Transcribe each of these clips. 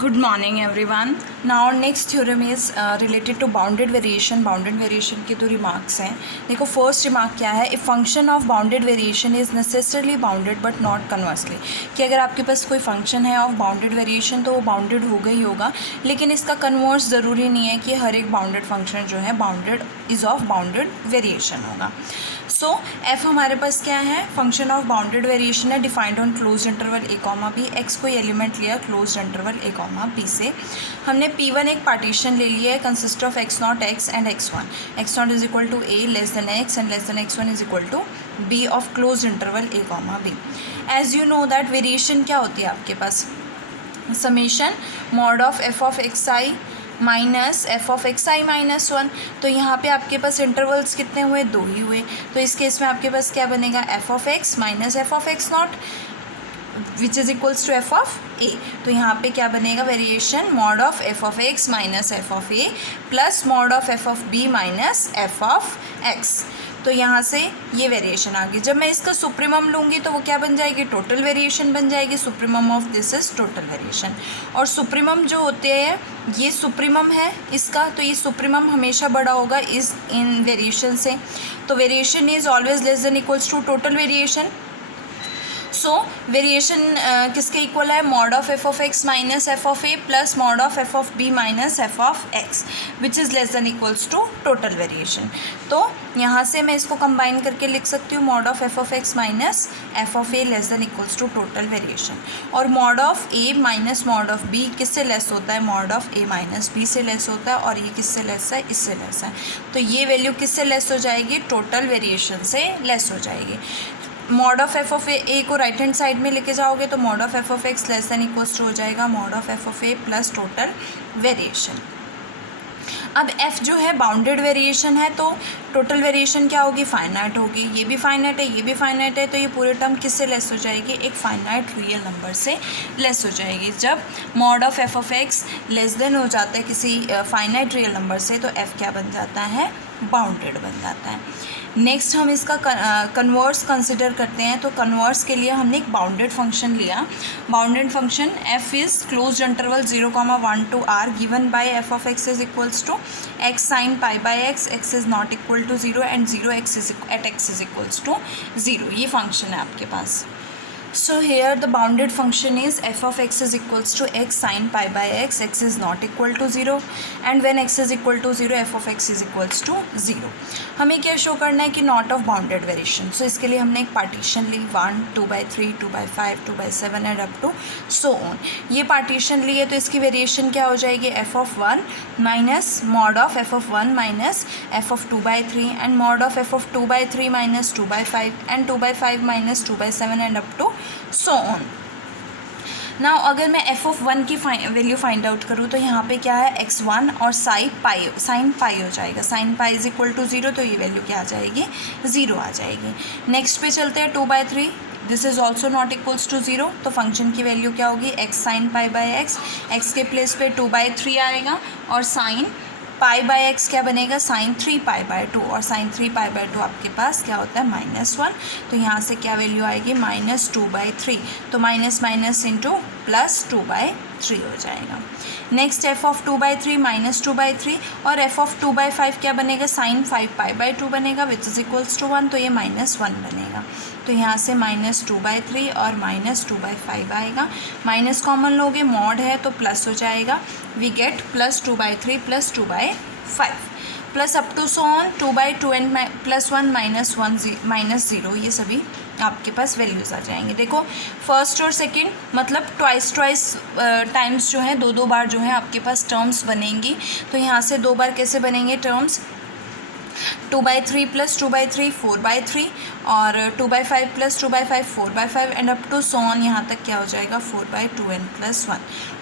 Good morning everyone. Now our next theorem is related to bounded variation. Bounded variation के दो remarks हैं. देखो first remark क्या है, a function of bounded variation is necessarily bounded but not conversely. कि अगर आपके पास कोई फंक्शन है ऑफ बाउंडेड वेरिएशन तो वो बाउंडेड होगा ही होगा, लेकिन इसका कन्वर्स ज़रूरी नहीं है कि हर एक बाउंडेड फंक्शन जो है bounded is of bounded variation होगा. सो एफ हमारे पास क्या है, फंक्शन ऑफ बाउंडेड वेरिएशन है, defined on closed interval A comma b. X कोई एलिमेंट लिया क्लोज इंटरवल ए कॉमा बी से. हमने P1 एक पार्टीशन ले लिया है, consist of x not x and x1. X not is equal to a less than x and less than x1 is equal to b of close interval A comma B. As you know that variation क्या होती है आपके पास, summation mod of F of X I minus F of X I minus 1. तो यहाँ पे आपके पास intervals कितने हुए, दो ही हुए. तो इस केस में आपके पास क्या बनेगा, F of x minus F of x naught which is equals to F of A. तो यहाँ पे क्या बनेगा, variation mod of F of x minus F of A plus mod of F of B minus F of X. तो यहाँ से ये variation आ गई. जब मैं इसका सुप्रीमम लूँगी तो वो क्या बन जाएगी, टोटल वेरिएशन बन जाएगी. Supremum of this is total variation. और सुप्रीमम जो होते हैं, ये सुप्रीमम है इसका, तो ये सुप्रीमम हमेशा बड़ा होगा इस इन वेरिएशन से. तो variation is always less than equals to total variation. So variation किसके इक्वल है, mod of F of x minus F of A plus mod of F of B minus F of x which is less than equals to total variation. तो यहाँ से मैं इसको combine करके लिख सकती हूँ, mod of F of x minus F of A less than equals to total variation. और mod of A minus mod of B किससे लेस होता है, mod of A minus B से लेस होता है. और ये किससे लेस है, इससे लेस है. तो ये वैल्यू किससे लेस हो जाएगी, टोटल वेरिएशन से लेस हो जाएगी. Mod of F of a को राइट हैंड साइड में लेके जाओगे तो mod of F of x less than equals to हो जाएगा mod of F of A plus total variation. अब f जो है बाउंडेड वेरिएशन है, तो टोटल वेरिएशन क्या होगी, फाइनाइट होगी. ये भी फाइनाइट है, ये भी फाइनाइट है. तो ये पूरे टर्म किससे लेस हो जाएगी, एक फाइनाइट रियल नंबर से लेस हो जाएगी. जब mod of F of x less then हो जाता है किसी फाइनाइट रियल नंबर से, तो f क्या बन जाता है, बाउंडेड बन जाता है. नेक्स्ट हम इसका कन्वर्स कंसिडर करते हैं. तो कन्वर्स के लिए हमने एक बाउंडेड फंक्शन लिया. Bounded function f is closed interval 0,1 to r given by f of x is equals to x sine pi by x. X is not equal to 0 and 0 x is at x is equals to 0. ये function है आपके पास. So here the bounded function is f of x is equals to x sin pi by x. X is not equal to 0 and when x is equal to 0 f of x is equals to 0. हमें क्या show करना है कि not of bounded variation. So इसके लिए हमने एक partition ली 1, 2/3, 2/5, 2/7 and up to so on. ये पार्टीशन ली है तो इसकी वेरिएशन क्या हो जाएगी, f of 1 minus mod of f of 1 minus f of 2/3 and mod of f of 2/3 minus 2/5 and 2/5 minus 2/7 and up to so on. Now अगर मैं एफ ऑफ 1 की वैल्यू फाइंड आउट करूँ तो यहाँ पे क्या है, x1 और साइन पाई हो जाएगा. Sine pi is equal to 0, तो ये वैल्यू क्या आ जाएगी, 0 आ जाएगी. नेक्स्ट पे चलते हैं 2/3. This is also not equals to 0. तो फंक्शन की वैल्यू क्या होगी, x sine pi by x. X के प्लेस पे 2/3 आएगा और साइन पाई बाय एक्स क्या बनेगा, साइन 3 पाई बाय 2. और साइन 3 पाई बाय 2 आपके पास क्या होता है, -1. तो यहाँ से क्या वैल्यू आएगी, -2/3. तो माइनस माइनस इंटू प्लस 2/3 हो जाएगा. नेक्स्ट एफ ऑफ 2/3 माइनस 2/3 और एफ ऑफ 2/5 क्या बनेगा, साइन 5 पाई बाय 2 बनेगा विच इज़ इक्वल्स टू 1. तो ये -1 बनेगा. तो यहाँ से -2/3 और -2/5 आएगा. माइनस कॉमन लोगे, मॉड है तो प्लस हो जाएगा. We get plus 2/3 plus 2/5 plus up to so on 2/2 and plus 1 minus 0. ये सभी आपके पास वैल्यूज़ आ जाएंगे. देखो फर्स्ट और सेकंड मतलब ट्वाइस टाइम्स जो है, दो बार जो है आपके पास टर्म्स बनेंगी. तो यहाँ से 2 बार कैसे बनेंगे टर्म्स, 2/3 प्लस 2/3 4/3 और 2/5 plus 2/5 4/5 and up to so on. यहाँ तक क्या हो जाएगा, 4/2 एन प्लस 1.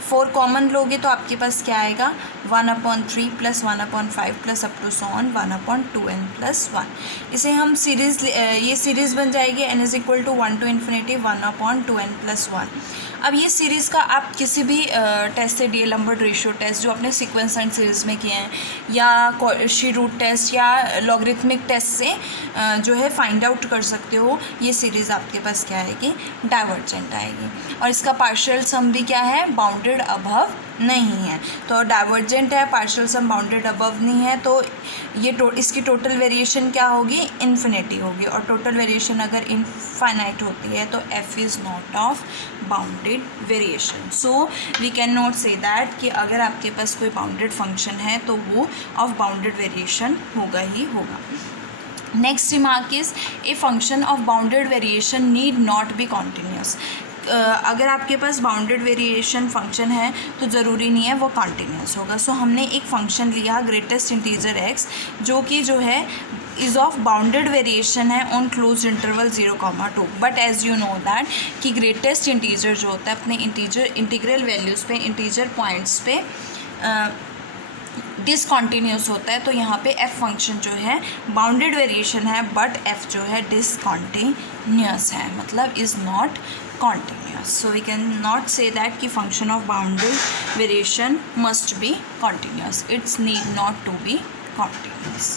4 कॉमन लोगे तो आपके पास क्या आएगा, 1/3 plus 1/5 plus up to so on 1/2 n plus 1. इसे हम सीरीज़, ये सीरीज़ बन जाएगी n is equal to 1 to infinity 1/2 n plus 1. अब ये सीरीज़ का आप किसी भी टेस्ट से, डी लंबर्ट रेशियो टेस्ट जो आपने सीक्वेंस एंड सीरीज़ में किए हैं, या कॉची रूट टेस्ट या लॉगरिथमिक टेस्ट से जो है फाइंड आउट कर सकते हो. ये सीरीज़ आपके पास क्या आएगी, डाइवर्जेंट आएगी. और इसका पार्शियल सम भी क्या है, बाउंडेड अबव नहीं है। तो डाइवर्जेंट है, पार्शियल सम बाउंडेड अबव नहीं है, तो ये इसकी टोटल वेरिएशन क्या होगी, इन्फिनिटी होगी। और टोटल वेरिएशन अगर इनफाइनाइट होती है तो F is not of bounded variation. So we can not say that कि अगर आपके पास कोई बाउंडेड फंक्शन है तो वो ऑफ बाउंडेड वेरिएशन होगा ही होगा। Next remark is a function of bounded variation need not be continuous. अगर आपके पास बाउंडेड वेरिएशन फंक्शन है तो ज़रूरी नहीं है वो कॉन्टीन्यूस होगा। सो हमने एक फंक्शन लिया ग्रेटेस्ट इंटीजर एक्स, जो है इज़ ऑफ बाउंडेड वेरिएशन है on closed interval 0,2। But as you know that कि ग्रेटेस्ट इंटीजर जो होता है अपने इंटीग्रल वैल्यूज़ पे, इंटीजर पॉइंट्स पे डिसकॉन्टीन्यूस होता है। तो यहाँ पे एफ फंक्शन जो है बाउंडेड वेरिएशन है बट एफ जो है डिसकॉन्टीन्यूस है, मतलब is not continuous. So we can not say that कि function of bounded variation must be continuous. It's need not to be continuous.